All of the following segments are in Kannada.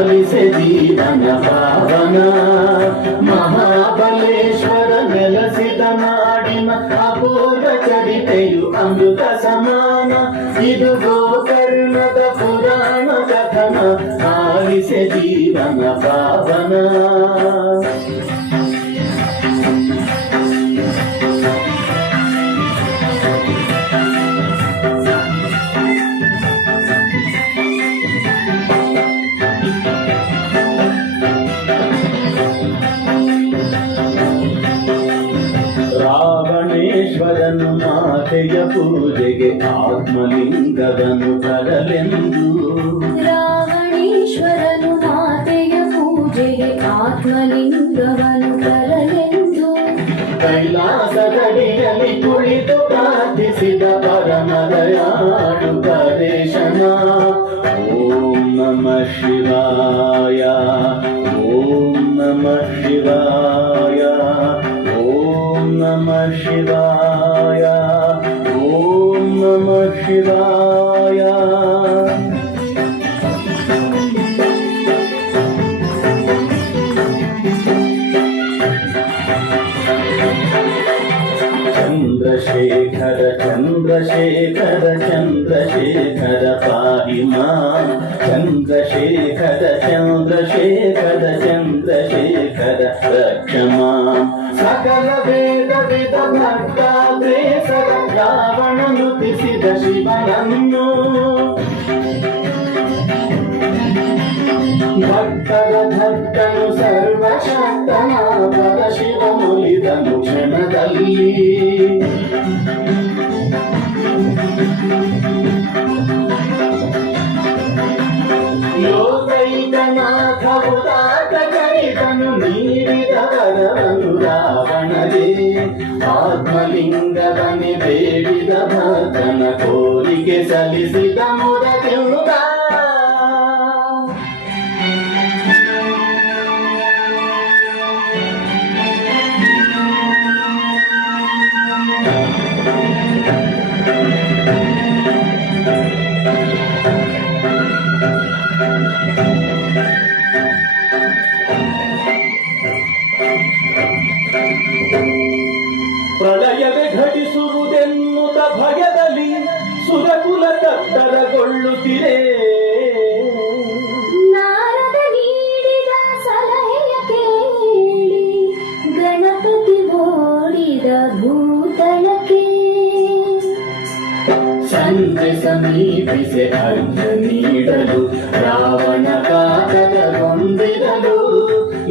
ಆಲಿಸೆ ಜೀವನ ಪಾವನ. ಮಹಾಬಲೇಶ್ವರ ನೆಲೆಸಿದ ನಾಡಿನ ಅಪೂರ್ವ ಚರಿತೆಯು ಅಮೃತ ಸಮಾನ. ಇದು ಗೋಕರ್ಣದ ಪುರಾಣ ಕಥನ, ಆಲಿಸೆ ಜೀವನ ಪಾವನ. ರಾವಣೇಶ್ವರನು ಮಾತೆಯ ಪೂಜೆಗೆ ಆತ್ಮಲಿಂಗವನ್ನು ತರಲೆಂದು. ರಾವಣೇಶ್ವರನು ಮಾತೆಯ ಪೂಜೆಗೆ ಆತ್ಮಲಿಂಗವನ್ನು ತರಲೆಂದು ಕೈಲಾಸದಡಿಯಲ್ಲಿ ಕುಳಿತು ಪ್ರಾರ್ಥಿಸಿದ ಪರಮದಯಾಳು ಪರೇಶನ. ಓಂ ನಮಃ ಶಿವಾಯ, ಓಂ ನಮಃ ಶಿವಾಯ, ಓಂ ನಮಃ ಶಿವಾಯ, ಓಂ ನಮಃ ಶಿವಾಯ. ಚಂದ್ರಶೇಖರ ಚಂದ್ರಶೇಖರ ಚಂದ್ರಶೇಖರ ಪಾಹಿ ಮಾಂ. ಚಂದ್ರಶೇಖರ ಚಂದ್ರಶೇಖರ ಚಂದ್ರಶೇಖರ ರಕ್ಷ ಮಾಂ. ಸಕಲ ವೇದ ವಿಧ ಭಕ್ತಾಗ್ರೇಸರ ರಾವಣ ನುತಿಸಿದ ಶಿವನನ್ನು. ಭಕ್ತರ ಭಕ್ತನು ಸರ್ವಶಕ್ತನ ಪರಶಿವ ಮುಲಿದನು ಕ್ಷಣದಲ್ಲಿ. ಲೋಕೈಕನಾಥವು ತಾತ ಕರಿತನು ನೀಡಿದ ವರವನ್ನು ರಾವಣರೇ. ಆತ್ಮಲಿಂಗವನ್ನೇ ಬೇಡಿದ ಭಕ್ತನ ಕೋರಿಕೆ ಸಲ್ಲಿಸಿದ ಮುರತೆಯುಗ. ಪ್ರಳಯವೇ ಘಟಿಸುವುದೆನ್ನುತ್ತ ಭಯದಲ್ಲಿ ಸುರಕುಲ ತತ್ತರಗೊಳ್ಳುತ್ತಿದೆ. ನಾರದ ನೀಡಿದ ಸಲಹೆಯ ಕೇಳಿ ಗಣಪತಿ ಓಡಿದ ಭೂತಳಕ್ಕೆ. ಸಂಜೆ ಸಮೀಪಿಸೆ ಅರ್ಘ್ಯ ನೀಡಲು ರಾವಣ ಕಾತರಗೊಂಡಿರಲು.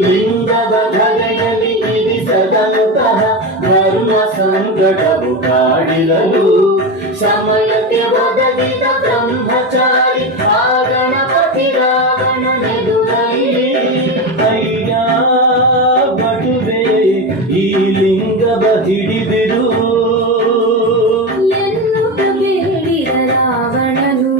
ಲಿಂಗದ ಧರೆಯಲ್ಲಿ ಇರಿಸದಂತಹ ಧರ್ಮ ಸಂಕಟವು ಕಾಡಿರಲು. ಸಮಯಕ್ಕೆ ಒದಗಿದ ಬ್ರಹ್ಮಚಾರಿ ಆ ಗಣಪತಿ ರಾವಣನೆದುರಲ್ಲಿ. ಅಯ್ಯ ಬಟುವೆ ಈ ಲಿಂಗವ ಹಿಡಿದಿರು ಎನ್ನುತ್ತ ಬೇಡಿದ ರಾವಣನು.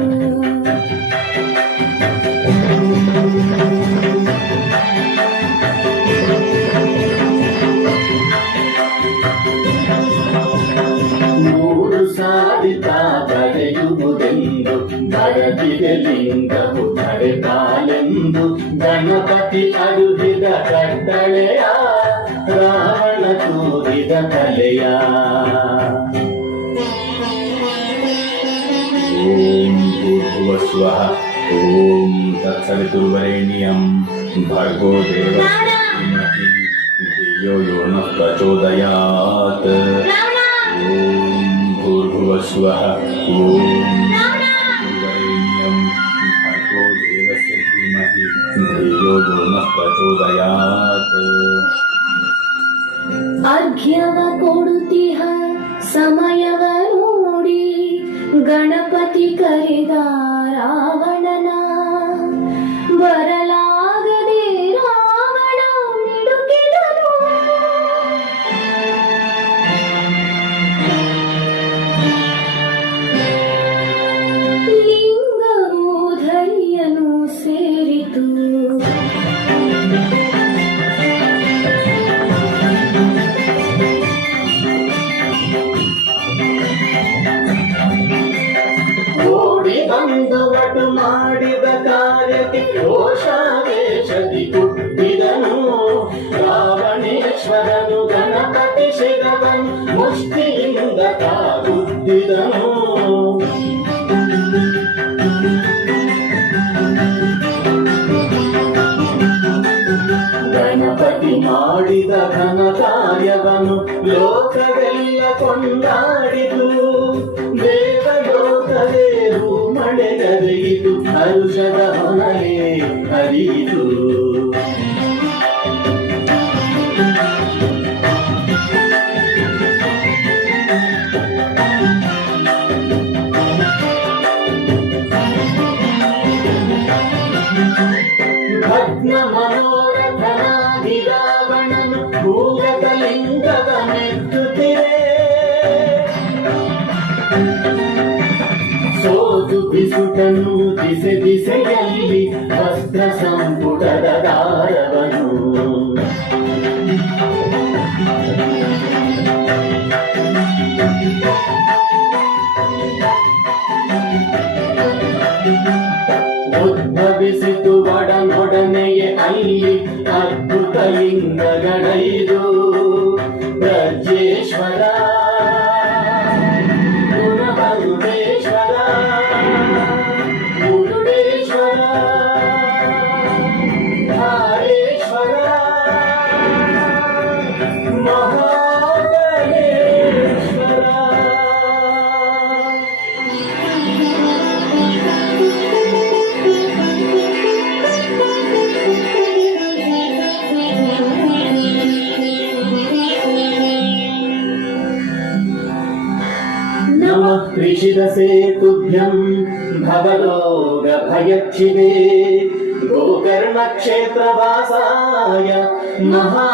ಮೂರು ಸಾರಿತ ಬರೆಯುವುದೆಂದು ಬರದಿದೆ ಲಿಂಗವು ಧರೆತಾಲೆಂದು. ಗಣಪತಿ ಅರುಹಿದ ಕಟ್ಟಳೆಯ ರಾವಣ ತೂರಿದ ಕಲೆಯ. ಓಂ ಭೂರ್ಭುವಸ್ವಃ ಓಂ ತತ್ಸವಿತುರ್ವರೆಣ್ಯಂ ಭರ್ಗೋ ದೇವಸ್ಯ ಧೀಮಹಿ ಧಿಯೋ ಯೋ ನಃ ಪ್ರಚೋದಯಾತ್. ಓಂ ಭೂರ್ಭುವಸ್ವಃ ಓಂ ತತ್ಸವಿತುರ್ವರೆಣ್ಯಂ ಭರ್ಗೋ ದೇವಸ್ಯ ಧೀಮಹಿ ಧಿಯೋ ಯೋ ನಃ ಪ್ರಚೋದಯಾತ್. ಅರ್ಘ್ಯವ ಕೊಡುತ್ತಿಹ ಸಮಯವ ನೋಡಿ ಗಣಪತಿ ಕರೆದ ರಾವಣನ. ಬರಲಾಗದೆ ರಾವಣ ಮಿಡುಕಿದನು. ಲಿಂಗವು ಧರಿಯನು ಸೇರಿತು. ಓಡಿ ಬಂದು ಒಟ್ಟು ಮಾಡಿದ ಕಾರ್ಯಕ್ಕೆ ರೋಷ ನಲ್ಲಿ ಹುಟ್ಟಿದನು. ರಾವಣೇಶ್ವರನು ಗಣಪತಿ ಶಿರವನು ಮುಷ್ಟಿಯಿಂದ ತಾಗುತ್ತಿದನು. ಗಣಪತಿ ಮಾಡಿದ ಘನ ಕಾರ್ಯವನ್ನು ಲೋಕವೆಲ್ಲ ಕೊಂಡಾಡಿತು. ದೇವಲೋಕವೇರು ಮಳೆಗರೆಯಿತು, ಹರುಷದ ಹೊನಲೆ ಹರಿಯಿತು. ಭಗ್ನ ಮನೋರಥನಾಗಿ ರಾವಣನು ಭೂಗತಲಿಂಗದ ಮೆಚ್ಚುತ್ತಿರೆ. ಸೋತು ಬಿಸುಟನು ದಿಸೆ ದಿಸೆಯಲ್ಲಿ ವಸ್ತ್ರ ಸಂಪುಟದ ದಾರವನು. ಉದ್ಭವಿಸಿತು ಒಡನೊಡನೆಯೇ ಅಲ್ಲಿ ಅದ್ಭುತ ಲಿಂಗಗಳೈದು. ಬ್ರಜೇಶ್ವರ, ಗುಣಪರಮೇಶ್ವರ, ಮುರುಡೇಶ್ವರ, ಧಾರೇಶ್ವರ, ಮಹಾಬಲೇಶ್ವರ. ನಮಃ ತ್ರಿಶಿರಸೇ ತುಭ್ಯಂ ಭವರೋಗ ಭಯಚ್ಛಿದೇ ಗೋಕರ್ಣ ಕ್ಷೇತ್ರವಾಸಾಯ ಮಹಾ